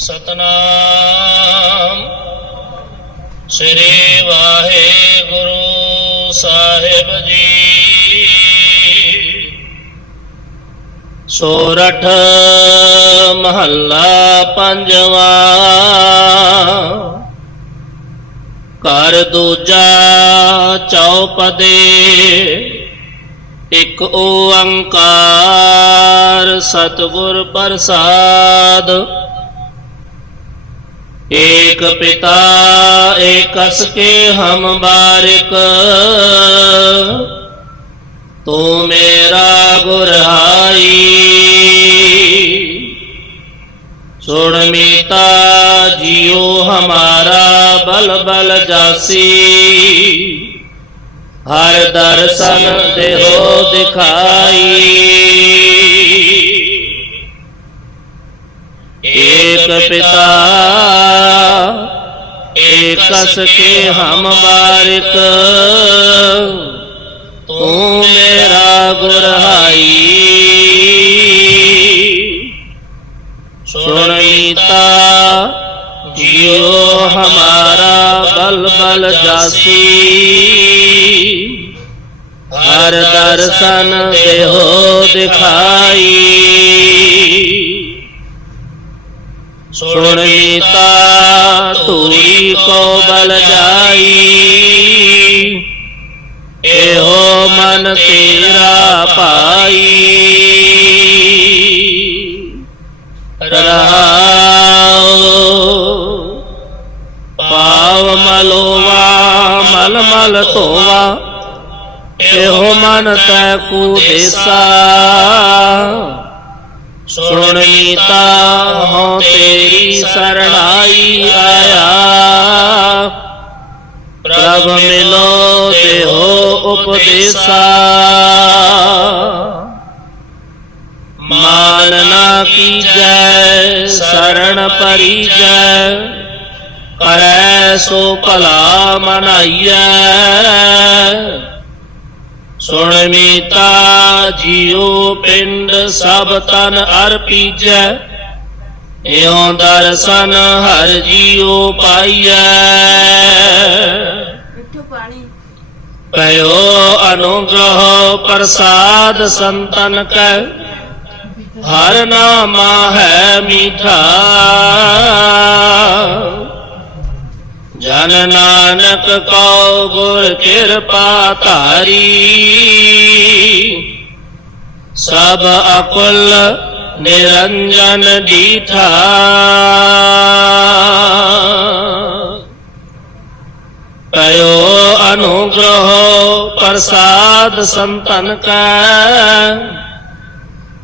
ਸਤਨਾਮ। ਸ੍ਰੀ ਵਾਹਿਗੁਰੂ ਸਾਹਿਬ ਜੀ। ਸੋਰਠ ਮਹੱਲਾ ਪੰਜਵਾ। ਕਰ ਦੂਜਾ ਚੌਪਦੇ। ਇਕ ਓੰਕਾਰ ਸਤਿਗੁਰ ਪ੍ਰਸਾਦ। ਏਕ ਪਿਤਾ, ਏਕਸ ਕੇ ਹਮ ਬਾਰਿਕ। ਤੂੰ ਮੇਰਾ ਗੁਰਹਾਈ ਸੁਣ ਮੀਤਾ, ਜਿਉ ਹਮਾਰਾ ਬਲ ਬਲ ਜਾਸੀ। ਹਰ ਦਰਸ਼ਨ ਦੇਹੋ ਦਿਖਾਈ। ਏਕ ਪਿਤਾ ਏਕਸ ਕੇ ਹਮ ਬਾਰਿਕ ਤੂੰ ਮੇਰਾ ਗੁਰਹਾਈ ਸੁਣ ਮੀਤਾ ਜਿਉ ਹਮਾਰਾ ਬਲ ਬਲ ਜਾਸੀ ਹਰ ਦਰਸ਼ਨ ਦੇਹੋ ਦਿਖਾਈ ਸੁਣ ਮੀਤਾ ਤੂਰੀ ਕੋ ਬਲ ਜਾਈ। ਇਹੋ ਮਨ ਤੇਰਾ ਪਾਈ ਰਹਾਉ ਪਾਵ ਮਲੋਵਾ ਮਲ ਮਲ ਧੋਵਾ। ਇਹੋ ਮਨ ਤੈ ਕੂ ਦੇਸਾ। ਸੁਣ ਮੀਤਾ ਹਉ ਤੇਰੀ ਸਰਣਾਈ ਆਇਆ। ਪ੍ਰਭ ਮਿਲੋ ਦੇਹੋ ਉਪਦੇਸਾ। ਮਾਨ ਨਾ ਕੀਜੈ, ਸਰਣ ਪਰੀਜੈ। ਕਰੈ ਸੋ ਭਲਾ ਮਨਾਈਐ। ਸੁਣ ਮੀਤਾ ਜੀਉ ਪਿੰਡ ਸਭ ਤਨ ਅਰਪੀਜੈ ਇਉ ਦਰਸ਼ਨ ਹਰ ਜੀਉ ਪਾਈਐ। ਪਇਓ ਅਨੁਗ੍ਰਹ ਪ੍ਰਸਾਦ ਸੰਤਨ ਕੈ ਹਰ ਨਾਮਾ ਹੈ ਮੀਠਾ। ਜਨ ਨਾਨਕ ਕਉ ਗੁਰ ਕਿਰਪਾ ਧਾਰੀ। ਸਭ ਅਕੁਲ ਨਿਰੰਜਨ ਦੀਠਾ। ਕਯੋ ਅਨੁਗ੍ਰਹ ਪ੍ਰਸਾਦ ਸੰਤਨ ਕੈ।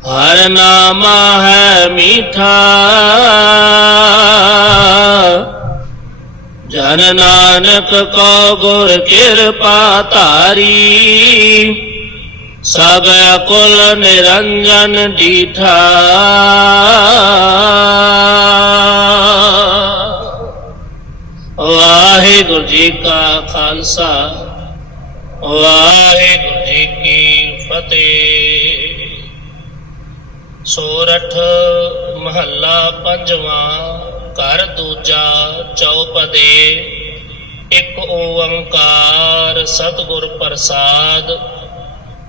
ਹਰ ਨਾਮਾ ਹੈ ਮੀਠਾ। ਜਨ ਨਾਨਕ ਕੋ ਗੁਰ ਕਿਰਪਾ ਧਾਰੀ। ਸਭ ਅਕੁਲ ਨਿਰੰਜਨ ਡੀਠਾ। ਵਾਹਿਗੁਰੂ ਜੀ ਕਾ ਖਾਲਸਾ, ਵਾਹਿਗੁਰੂ ਜੀ ਕੀ ਫਤਿਹ। ਸੋਰਠ ਮਹੱਲਾ ਪੰਜਵਾਂ ਘਰ ਦੂਜਾ ਚੌਪਦੇ ਇੱਕ ਓੰਕਾਰ ਸਤਿਗੁਰ ਪ੍ਰਸਾਦ।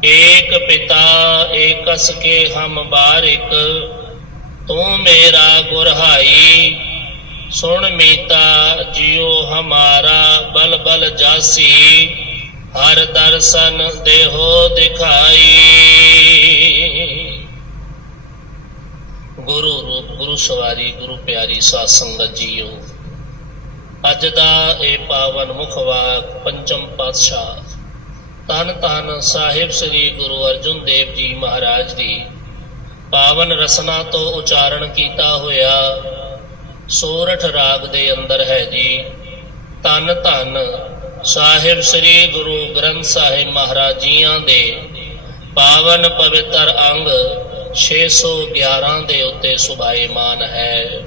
ਏਕ ਪਿਤਾ, ਏਕਸ ਕੇ ਹਮ ਬਾਰਿਕ, ਤੂੰ ਮੇਰਾ ਗੁਰਹਾਈ ਸੁਣ ਮੀਤਾ, ਜਿਉ ਹਮਾਰਾ ਬਲ ਬਲ ਜਾਸੀ, ਹਰ ਦਰਸ਼ਨ ਦੇਹੋ ਦਿਖਾਈ। ਗੁਰੂ ਰੂਪ, ਗੁਰੂ ਸਵਾਰੀ, ਗੁਰੂ ਪਿਆਰੀ ਸਾਧ ਸੰਗਤ ਜੀਓ। ਅੱਜ ਦਾ ਇਹ ਪਾਵਨ ਮੁਖਵਾਕ ਪੰਚਮ ਪਾਤਸ਼ਾਹ ਤਨ ਤਨ ਸਾਹਿਬ ਸ੍ਰੀ ਗੁਰੂ ਅਰਜਨ ਦੇਵ ਜੀ ਮਹਾਰਾਜ ਦੀ, ਪਾਵਨ ਰਸਨਾ ਤੋਂ ਉਚਾਰਨ ਕੀਤਾ ਹੋਇਆ ਸੋਰਠ ਰਾਗ ਦੇ ਅੰਦਰ ਹੈ ਜੀ। ਤਨ ਧਨ ਸਾਹਿਬ ਸ੍ਰੀ ਗੁਰੂ ਗ੍ਰੰਥ ਸਾਹਿਬ ਮਹਾਰਾਜ ਜੀਆਂ ਦੇ ਪਾਵਨ ਪਵਿੱਤਰ ਅੰਗ 611 ਦੇ ਉੱਤੇ ਸੁਭਾਏਮਾਨ ਹੈ।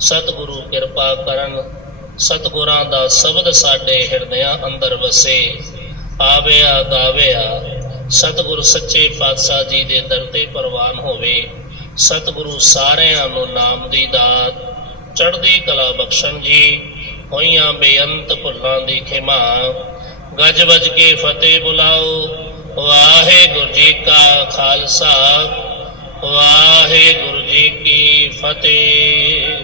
ਸਤਿਗੁਰੂ ਕਿਰਪਾ ਕਰਨ, ਸਤਿਗੁਰਾਂ ਦਾ ਸ਼ਬਦ ਸਾਡੇ ਹਿਰਦਿਆਂ ਅੰਦਰ ਵਸੇ। ਆਵਿਆ, ਗਾਵਿਆ, ਸਤਿਗੁਰ ਸੱਚੇ ਪਾਤਸ਼ਾਹ ਜੀ ਦੇ ਦਰ ਤੇ ਪ੍ਰਵਾਨ ਹੋਵੇ। ਸਤਿਗੁਰੂ ਸਾਰਿਆਂ ਨੂੰ ਨਾਮ ਦੀ ਦਾਤ, ਚੜ੍ਹਦੀ ਕਲਾ ਬਖਸ਼ਣ ਜੀ, ਹੋਈਆਂ ਬੇਅੰਤ ਭੁੱਲਾਂ ਦੀ ਖਿਮਾ। ਗੱਜ ਵੱਜ ਕੇ ਫਤਿਹ ਬੁਲਾਓ, ਵਾਹਿਗੁਰੂ ਜੀ ਕਾ ਖਾਲਸਾ। ਵਾਹਿਗੁਰੂ ਜੀ ਕੀ ਫਤਿਹ।